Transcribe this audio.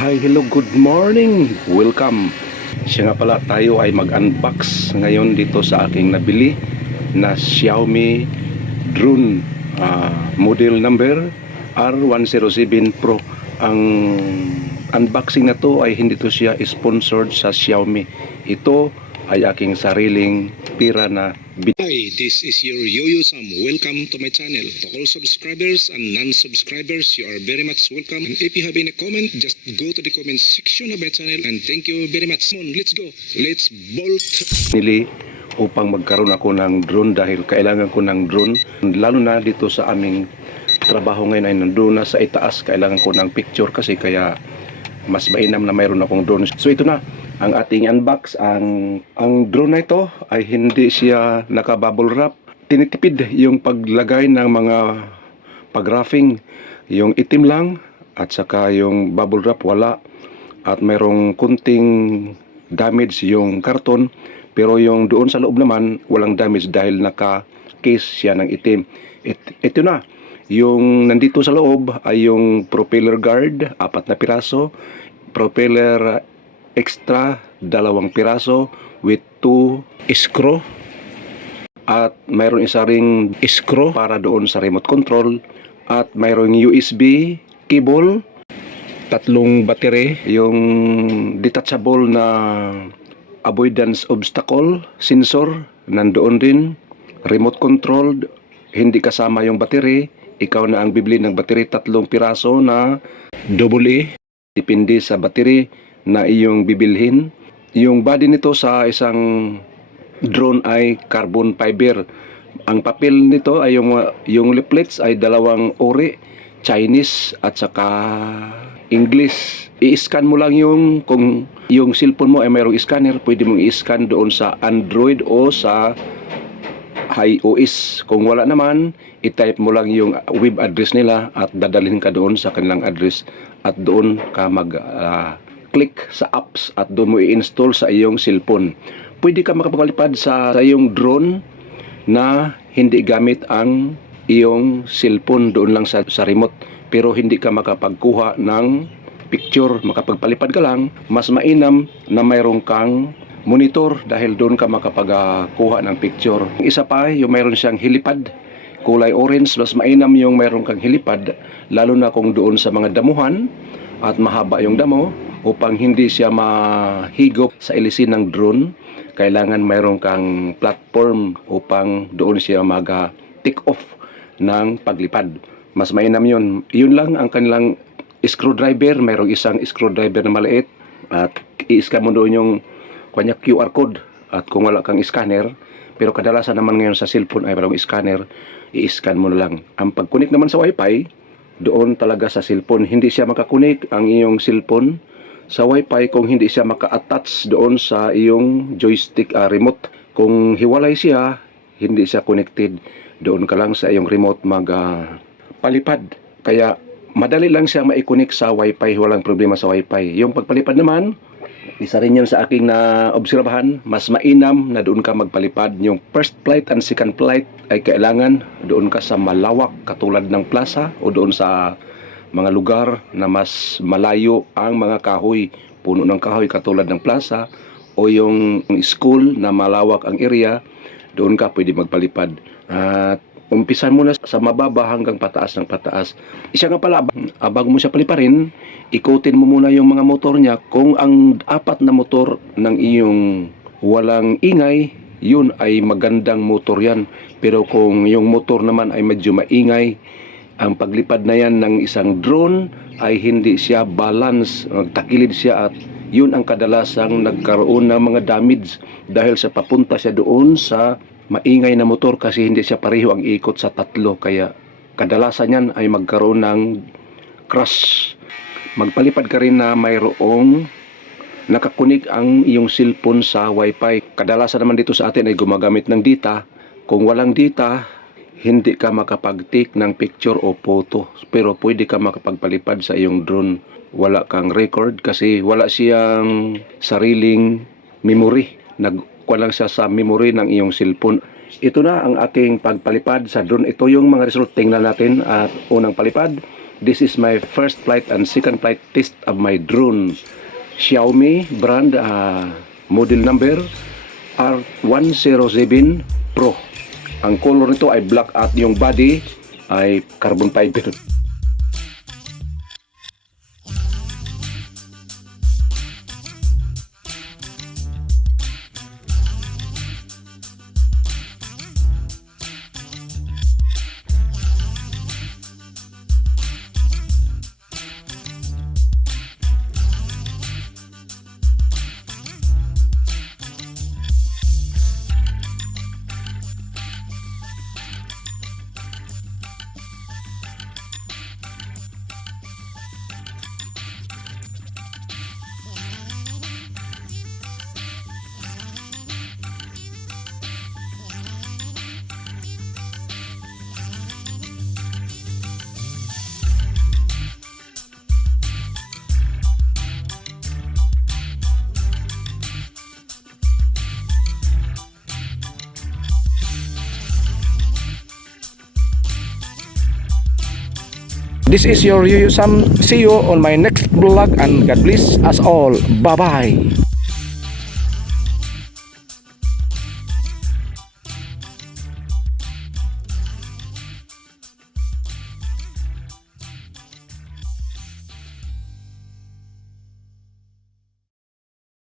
Hi, hello, good morning. Welcome. Siya nga pala, tayo ay mag-unbox ngayon dito sa aking nabili na Xiaomi drone, model number R107 Pro. Ang unboxing na to ay hindi to siya sponsored sa Xiaomi. Ito ay aking sariling pira na Hi, this is your Yo-Yo Sam. Welcome to my channel. To all subscribers and non-subscribers, you are very much welcome. And if you have any comment, just go to the comment section of my channel. And thank you very much. Come on, let's go. Let's bolt. binili upang magkaroon ako ng drone dahil kailangan ko ng drone. Lalo na dito sa aming trabaho ngayon ay nandun na sa itaas. Kailangan ko ng picture kasi kaya mas mainam na mayroon akong drone. So ito na ang ating unbox. Ang drone na ito ay hindi siya naka-bubble wrap. Tinitipid yung paglagay ng mga pag-wrapping. Yung itim lang at saka yung bubble wrap wala. At mayroong kunting damage yung karton. Pero yung doon sa loob naman walang damage dahil naka-case siya ng itim. Ito na. Yung nandito sa loob ay yung propeller guard, 4 na piraso. Propeller extra, 2 piraso with 2 screw. At mayroon isa ring screw para doon sa remote control. At mayroong USB cable, 3 battery, yung detachable na avoidance obstacle sensor nandoon din, remote controlled, hindi kasama yung battery. Ikaw na ang bibili ng battery, 3 piraso na AA. Depende sa battery na iyong bibilhin. Yung body nito sa isang drone ay carbon fiber. Ang papel nito ay yung leaflets ay 2 uri, Chinese at saka English. I-scan mo lang yung kung yung cellphone mo ay mayroong scanner, pwede mong i-scan doon sa Android o sa iOS. Kung wala naman, i-type mo lang yung web address nila at dadalhin ka doon sa kanilang address at doon ka mag-click sa apps at doon mo i-install sa iyong cellphone. Pwede ka makapagpalipad sa iyong drone na hindi gamit ang iyong cellphone, doon lang sa remote. Pero hindi ka makapagkuha ng picture, makapagpalipad ka lang. Mas mainam na mayroon kang monitor dahil doon ka makapagkuha ng picture. Isa pa, yung mayroon siyang hilipad, kulay orange. Mas mainam yung mayroon kang hilipad, lalo na kung doon sa mga damuhan at mahaba yung damo, upang hindi siya mahigop sa ilisin ng drone. Kailangan mayroon kang platform upang doon siya mag-take off ng paglipad. Mas mainam yun. Yun lang ang kanilang screwdriver. Mayroong isang screwdriver na maliit at i-scan mo doon yung kanya QR code. At kung wala kang scanner, pero kadalasan naman ngayon sa cellphone ay mayroong scanner, i-scan mo na lang. Ang pag-connect naman sa wifi, doon talaga sa cellphone. Hindi siya makakunik ang iyong cellphone sa wifi kung hindi siya maka-attach doon sa iyong joystick remote. Kung hiwalay siya, hindi siya connected. Doon ka lang sa iyong remote palipad. Kaya madali lang siya ma-connect sa wifi, walang problema sa wifi. Yung pagpalipad naman, isa rin yan sa aking na-obserbahan, mas mainam na doon ka magpalipad. Yung first flight and second flight ay kailangan doon ka sa malawak katulad ng plaza o doon sa mga lugar na mas malayo ang mga kahoy, puno ng kahoy katulad ng plaza o yung school na malawak ang area, doon ka pwede magpalipad. At umpisan mo na sa mababa hanggang pataas ng pataas. Isa nga pala, bago mo siya paliparin, ikutin mo muna yung mga motor niya. Kung ang 4 na motor ng iyong walang ingay, yun ay magandang motor yan. Pero kung yung motor naman ay medyo maingay, ang paglipad na yan ng isang drone ay hindi siya balance, magtakilid siya at yun ang kadalasang nagkaroon ng mga damage dahil sa papunta siya doon sa maingay na motor kasi hindi siya pareho ang ikot sa 3. Kaya kadalasan yan ay magkaroon ng crash. Magpalipad ka rin na mayroong nakakunik ang iyong cellphone sa wifi. Kadalasan naman dito sa atin ay gumagamit ng data. Kung walang data, hindi ka makapag-take ng picture o photo. Pero pwede ka makapagpalipad sa iyong drone. Wala kang record kasi wala siyang sariling memory. Nagkuha lang siya sa memory ng iyong cellphone. Ito na ang aking pagpalipad sa drone. Ito yung mga result. Tingnan natin at unang palipad. This is my first flight and second flight test of my drone. Xiaomi brand, model number R107 Pro. Ang color nito ay black at yung body ay carbon fiber. This is your Yuyu Sam. See you on my next vlog and God bless us all. Bye bye.